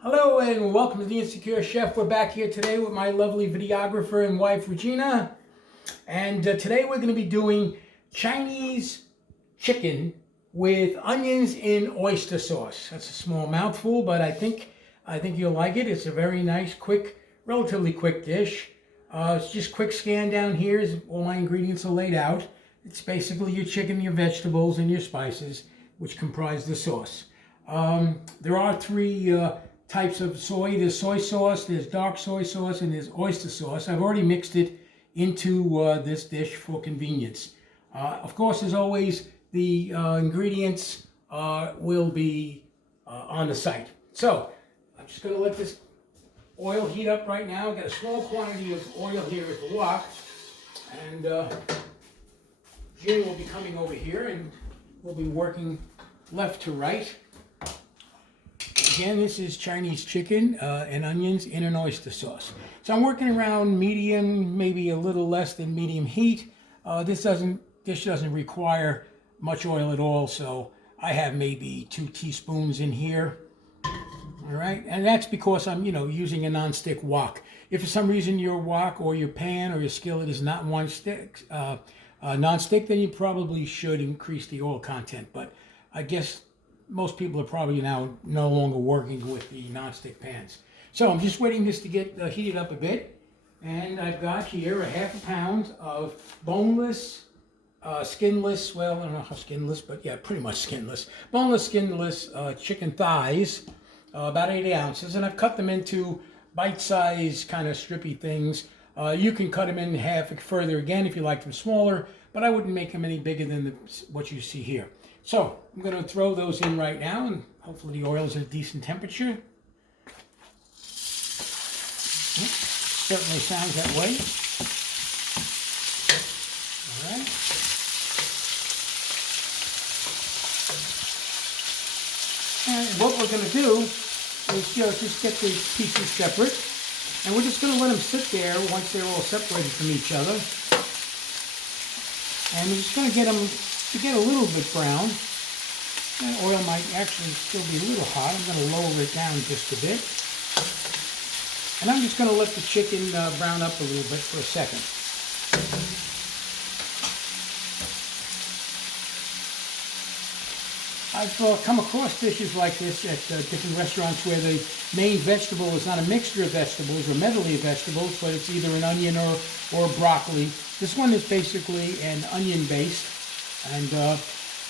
Hello and welcome to The Insecure Chef. We're back here today with my lovely videographer and wife Regina. And today we're going to be doing Chinese chicken with onions in oyster sauce. That's a small mouthful, but I think you'll like it. It's a very nice, quick, relatively quick dish. It's just quick scan down here. All my ingredients are laid out. It's basically your chicken, your vegetables, and your spices, which comprise the sauce. There are three types of soy. There's soy sauce, there's dark soy sauce, and there's oyster sauce. I've already mixed it into this dish for convenience. Of course, as always, the ingredients will be on the site. So I'm just going to let this oil heat up right now. I've got a small quantity of oil here at the wok, and Jim will be coming over here, and we'll be working left to right. Again, this is Chinese chicken and onions in an oyster sauce. So I'm working around medium, maybe a little less than medium heat. This doesn't require much oil at all, so I have maybe 2 teaspoons in here. All right, and that's because I'm, using a non-stick wok. If for some reason your wok or your pan or your skillet is not non-stick, then you probably should increase the oil content. But I guess most people are probably now no longer working with the non-stick pans. So I'm just waiting this to get heated up a bit. And I've got here a ½ pound of boneless, skinless, well, I don't know how skinless, but yeah, pretty much skinless. Boneless, skinless chicken thighs, about 8 ounces. And I've cut them into bite-sized kind of strippy things. You can cut them in half further again if you like them smaller, but I wouldn't make them any bigger than what you see here. So I'm going to throw those in right now, and hopefully the oil is at a decent temperature. Certainly sounds that way. All right. And what we're going to do is just get the pieces separate, and we're just going to let them sit there once they're all separated from each other. And we're just going to get them to get a little bit brown. That oil might actually still be a little hot. I'm going to lower it down just a bit. And I'm just going to let the chicken brown up a little bit for a second. I've come across dishes like this at different restaurants where the main vegetable is not a mixture of vegetables or medley of vegetables, but it's either an onion or broccoli. This one is basically an onion based. And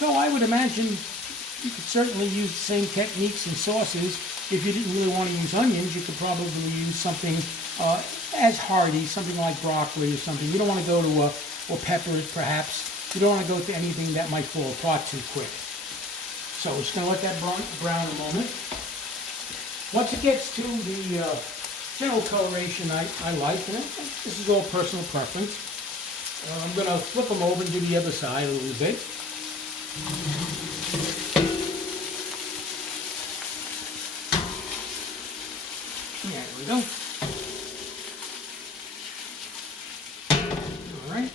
so I would imagine you could certainly use the same techniques and sauces. If you didn't really want to use onions, you could probably use something as hearty, something like broccoli or something. You don't want to go to, or peppers perhaps. You don't want to go to anything that might fall apart too quick. So we're just going to let that brown a moment. Once it gets to the general coloration I like, and this is all personal preference, I'm going to flip them over and do the other side a little bit. There we go. All right.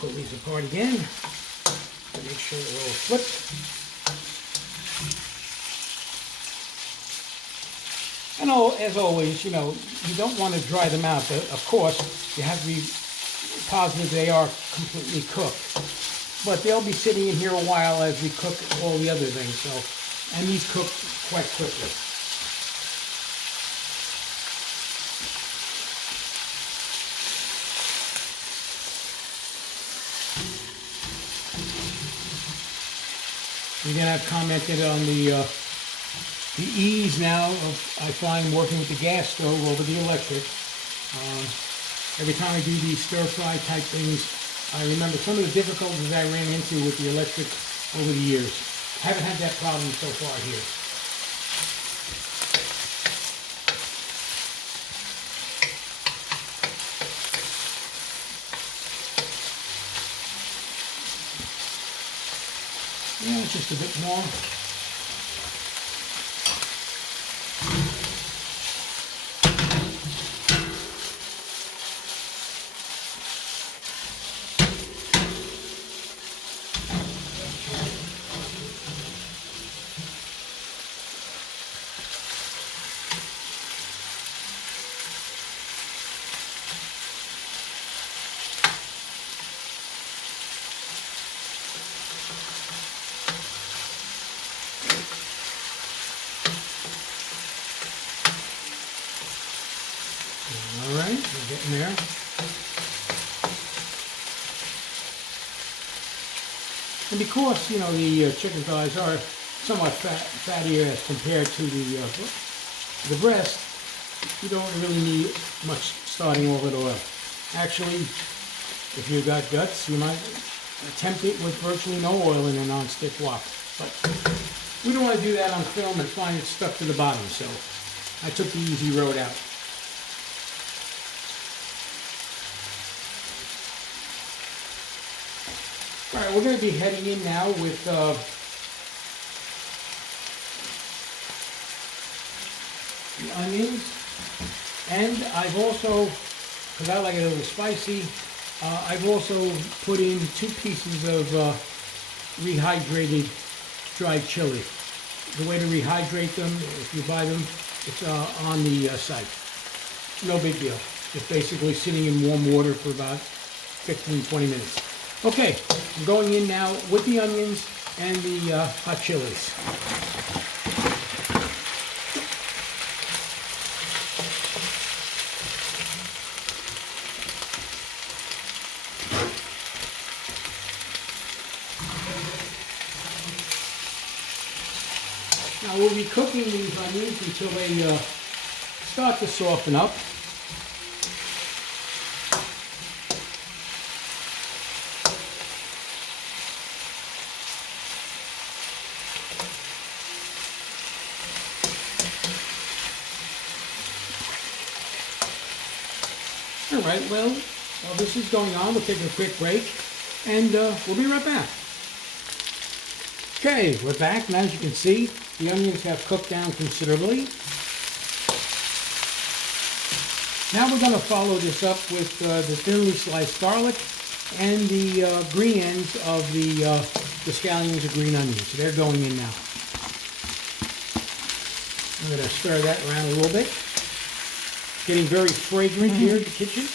Pull these apart again to make sure they're all flipped. And as always, you don't want to dry them out. Of course, you have to be positive they are completely cooked. But they'll be sitting in here a while as we cook all the other things. So, and these cook quite quickly. Again, I've commented on the ease now I find working with the gas stove over the electric. Every time I do these stir-fry type things, I remember some of the difficulties I ran into with the electric over the years. Haven't had that problem so far here. Yeah, just a bit more. Getting there. And because, you know, the chicken thighs are somewhat fattier as compared to the breast, you don't really need much starting oil at all. Actually, if you've got guts, you might attempt it with virtually no oil in a non-stick wok. But we don't want to do that on film and find it stuck to the bottom, so I took the easy road out. All right, we're going to be heading in now with the onions, and I've also, because I like it a little spicy, I've also put in 2 pieces of rehydrated dried chili. The way to rehydrate them, if you buy them, it's on the site. No big deal. Just basically sitting in warm water for about 15-20 minutes. Okay, I'm going in now with the onions and the hot chilies. Now we'll be cooking these onions until they start to soften up. All right, well, while this is going on, we'll take a quick break, and we'll be right back. Okay, we're back, and as you can see, the onions have cooked down considerably. Now we're going to follow this up with the thinly sliced garlic and the green ends of the scallions of green onions. So they're going in now. I'm going to stir that around a little bit. Getting very fragrant here in the kitchen.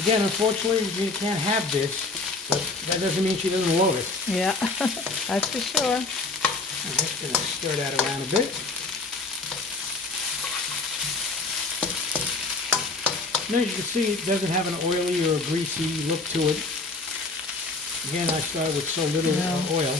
Again, unfortunately, you can't have this, but that doesn't mean she doesn't love it. Yeah, that's for sure. I'm just going to stir that around a bit. Now as you can see, it doesn't have an oily or a greasy look to it. Again, I started with so little oil.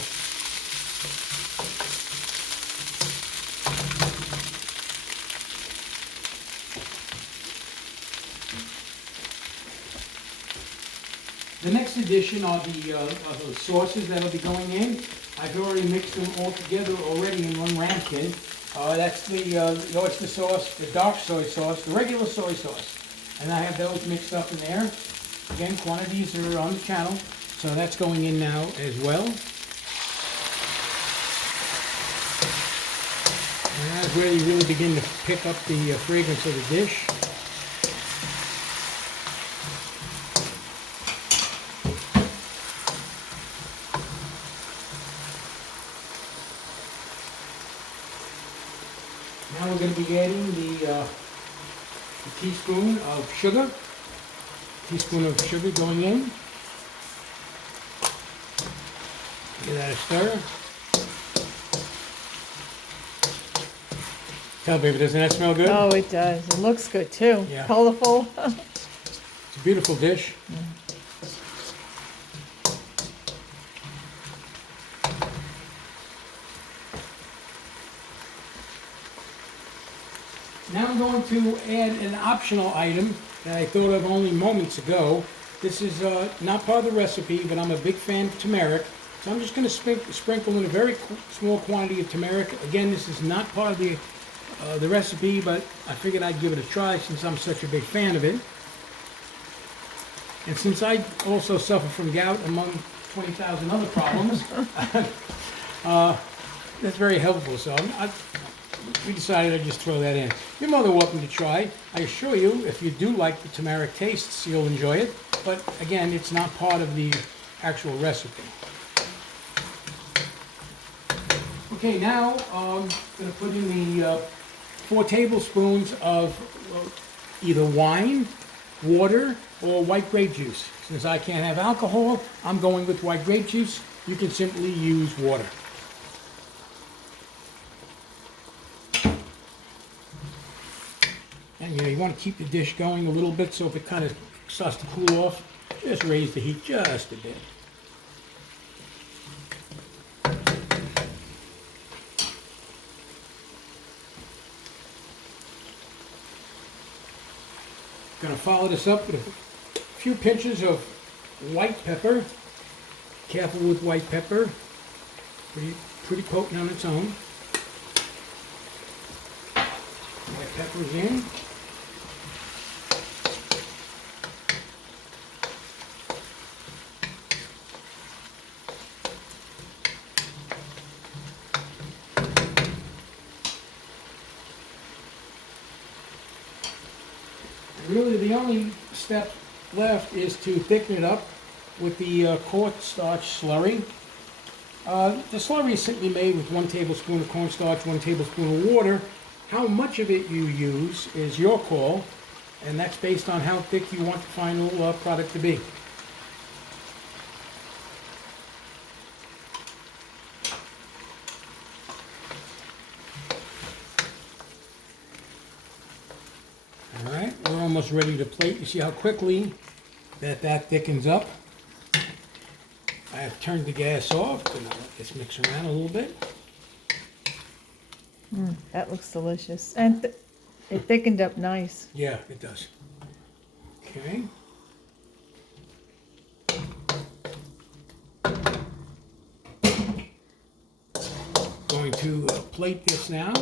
The next addition are the sauces that will be going in. I've already mixed them all together already in one ramekin. That's the oyster sauce, the dark soy sauce, the regular soy sauce. And I have those mixed up in there. Again, quantities are on the channel, so that's going in now as well. And that's where you really begin to pick up the fragrance of the dish. Now we're going to be adding the teaspoon of sugar. Teaspoon of sugar going in. Give that a stir. Tell baby, doesn't that smell good? Oh, it does. It looks good too. Yeah. Colorful. It's a beautiful dish. Now I'm going to add an optional item that I thought of only moments ago. This is not part of the recipe, but I'm a big fan of turmeric. So I'm just going to sprinkle in a very small quantity of turmeric. Again, this is not part of the recipe, but I figured I'd give it a try since I'm such a big fan of it. And since I also suffer from gout among 20,000 other problems, that's very helpful. So we decided I'd just throw that in. You're more than welcome to try. I assure you, if you do like the turmeric tastes, you'll enjoy it. But again, it's not part of the actual recipe. Okay, now I'm going to put in the 4 tablespoons of either wine, water, or white grape juice. Since I can't have alcohol, I'm going with white grape juice. You can simply use water. You want to keep the dish going a little bit, so if it kind of starts to cool off, just raise the heat just a bit. Going to follow this up with a few pinches of white pepper. Careful with white pepper. Pretty potent on its own. White pepper's in. Really, the only step left is to thicken it up with the cornstarch slurry. The slurry is simply made with 1 tablespoon of cornstarch, 1 tablespoon of water. How much of it you use is your call, and that's based on how thick you want the final product to be. All right, we're almost ready to plate. You see how quickly that thickens up. I have turned the gas off, and I'll let this mix around a little bit. That looks delicious. And it thickened up nice. Yeah, it does. Okay. Going to plate this now.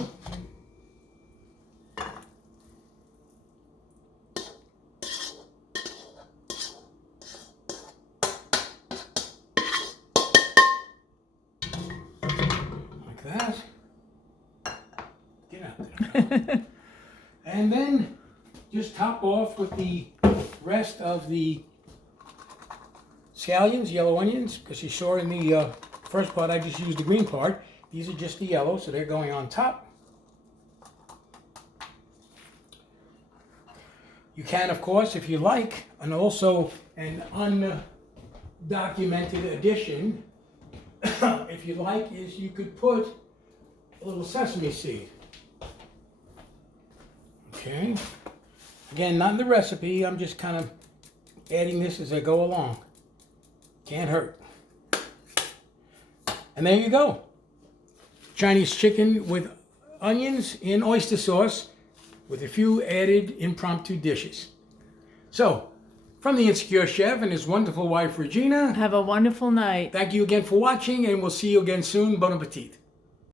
That. Get out there. And then just top off with the rest of the scallions, yellow onions, because you saw in the first part I just used the green part. These are just the yellow, so they're going on top. You can, of course, if you like, and also an undocumented addition, if you like, is you could put a little sesame seed. Okay. Again, not in the recipe. I'm just kind of adding this as I go along. Can't hurt. And there you go. Chinese chicken with onions in oyster sauce with a few added impromptu dishes. So, from the Insecure Chef and his wonderful wife, Regina. Have a wonderful night. Thank you again for watching, and we'll see you again soon. Bon appetit.